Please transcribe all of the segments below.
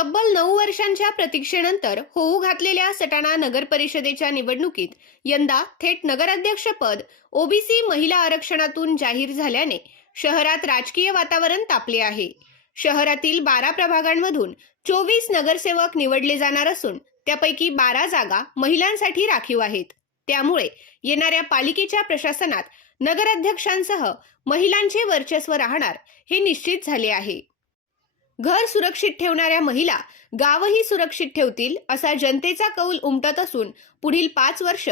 तब्बल नऊ वर्षांच्या प्रतीक्षेनंतर होऊ घातलेल्या सटाणा नगर परिषदेच्या निवडणुकीत यंदा थेट नगराध्यक्षपद ओबीसी महिला आरक्षणातून जाहीर झाल्याने शहरात राजकीय वातावरण तापले आहे. शहरातील बारा प्रभागांमधून चोवीस नगरसेवक निवडले जाणार असून त्यापैकी बारा जागा महिलांसाठी राखीव आहेत. त्यामुळे येणाऱ्या पालिकेच्या प्रशासनात नगराध्यक्षांसह महिलांचे वर्चस्व राहणार हे निश्चित झाले आहे. घर सुरक्षित ठेवणाऱ्या महिला गावही सुरक्षित ठेवतील असा जनतेचा कौल उमटत असून पुढील पाच वर्ष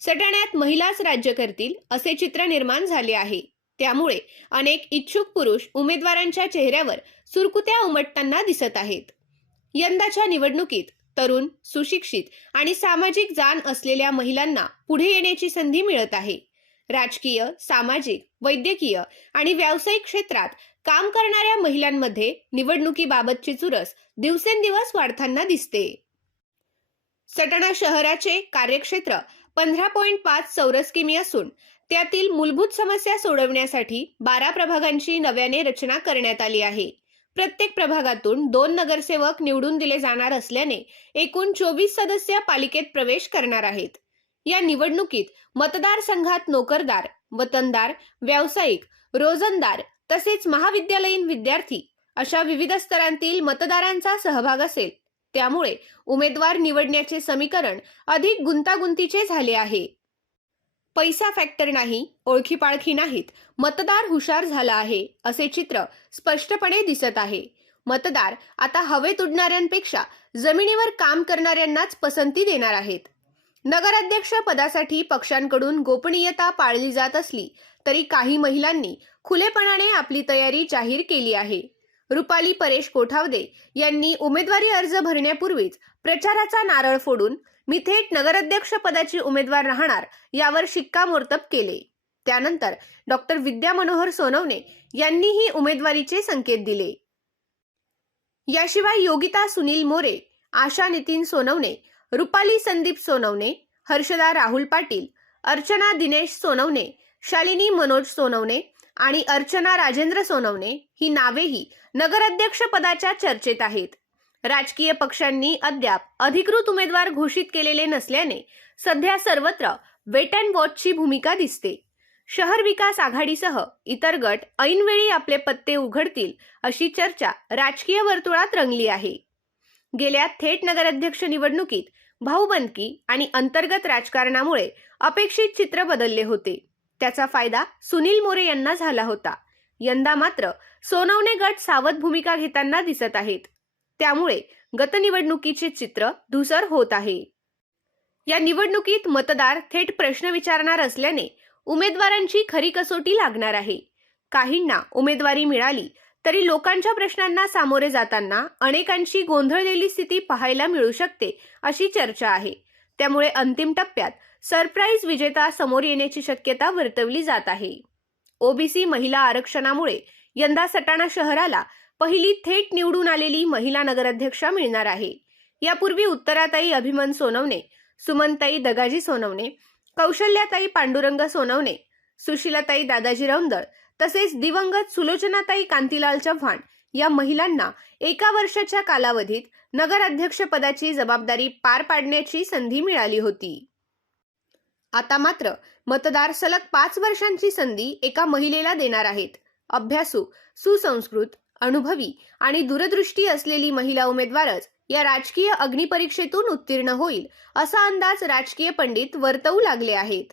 सटाण्यात महिलाच राज्य करतील असे चित्र निर्माण झाले आहे. त्यामुळे अनेक इच्छुक पुरुष उमेदवारांच्या चेहऱ्यावर सुरकुत्या उमटताना दिसत आहेत. यंदाच्या निवडणुकीत तरुण सुशिक्षित आणि सामाजिक जाण असलेल्या महिलांना पुढे येण्याची संधी मिळत आहे. राजकीय सामाजिक वैद्यकीय आणि व्यावसायिक क्षेत्रात काम करणाऱ्या महिलांमध्ये निवडणुकीबाबतची चुरस दिवसेंदिवस वाढताना दिसते. सटाणा शहराचे कार्यक्षेत्र पंधरा पॉईंट पाच चौरस किमी असून त्यातील मूलभूत समस्या सोडवण्यासाठी बारा प्रभागांची नव्याने रचना करण्यात आली आहे. प्रत्येक प्रभागातून दोन नगरसेवक निवडून दिले जाणार असल्याने एकूण चोवीस सदस्य पालिकेत प्रवेश करणार आहेत. या निवडणुकीत मतदारसंघात नोकरदार वतनदार व्यावसायिक रोजंदार तसेच महाविद्यालयीन विद्यार्थी अशा विविध स्तरांतील मतदारांचा सहभाग असेल. त्यामुळे उमेदवार निवडण्याचे समीकरण अधिक गुंतागुंतीचे झाले आहे. पैसा फॅक्टर नाही ओळखी पाळखी नाहीत मतदार हुशार झाला आहे असे चित्र स्पष्टपणे दिसत आहे. मतदार आता हवेत उडणाऱ्यांपेक्षा जमिनीवर काम करणाऱ्यांनाच पसंती देणार आहेत. नगराध्यक्ष पदासाठी पक्षांकडून गोपनीयता पाळली जात असली तरी काही महिलांनी खुलेपणाने आपली तयारी जाहीर केली आहे. रुपाली परेश कोठावदे यांनी उमेदवारी अर्ज भरण्यापूर्वीच प्रचाराचा नारळ फोडून मी थेट नगराध्यक्ष पदाची उमेदवार राहणार यावर शिक्कामोर्तब केले. त्यानंतर डॉक्टर विद्या मनोहर सोनवणे यांनीही उमेदवारीचे संकेत दिले. याशिवाय योगिता सुनील मोरे आशा नितीन सोनवणे रुपाली संदीप सोनवणे हर्षदा राहुल पाटील अर्चना दिनेश सोनवणे शालिनी मनोज सोनवणे आणि अर्चना राजेंद्र सोनवणे ही नावेही नगराध्यक्ष पदाच्या चर्चेत आहेत. राजकीय पक्षांनी अद्याप अधिकृत उमेदवार घोषित केलेले नसल्याने सध्या सर्वत्र वेट अँड वॉचची भूमिका दिसते. शहर विकास आघाडीसह इतर गट ऐनवेळी आपले पत्ते उघडतील अशी चर्चा राजकीय वर्तुळात रंगली आहे. गेल्या थेट नगराध्यक्ष निवडणुकीत भाऊबंदकी आणि अंतर्गत राजकारणामुळे अपेक्षित चित्र बदलले होते. त्याचा फायदा सुनील मोरे यांना झाला होता. यंदा मात्र सोनवणे गट सावध भूमिका घेताना दिसत आहेत. त्यामुळे गतनिवडणुकीचे चित्र धुसर होत आहे. या निवडणुकीत मतदार थेट प्रश्न विचारणार असल्याने उमेदवारांची खरी कसोटी लागणार आहे. काहींना उमेदवारी मिळाली तरी लोकांच्या प्रश्नांना सामोरे जाताना अनेकांची गोंधळलेली स्थिती पाहायला मिळू शकते अशी चर्चा आहे. त्यामुळे अंतिम टप्प्यात सरप्राईज विजेता समोर येण्याची शक्यता वर्तवली जात आहे. ओबीसी महिला आरक्षणामुळे यंदा सटाणा शहराला पहिली थेट निवडून आलेली महिला नगराध्यक्षा मिळणार आहे. यापूर्वी उत्तराताई अभिमन सोनवणे सुमनताई दगाजी सोनवणे कौशल्याताई पांडुरंग सोनवणे सुशीलाताई दादाजी रौंदळ तसेच दिवंगत सुलोचनाताई कांतीलाल चव्हाण या महिलांना एका वर्षाच्या कालावधीत नगराध्यक्षपदाची जबाबदारी पार पाडण्याची संधी मिळाली होती. आता मात्र मतदार सलग पाच वर्षांची संधी एका महिलेला देणार आहेत. अभ्यासू सुसंस्कृत अनुभवी आणि दूरदृष्टी असलेली महिला उमेदवारच या राजकीय अग्निपरीक्षेतून उत्तीर्ण होईल असा अंदाज राजकीय पंडित वर्तवू लागले आहेत.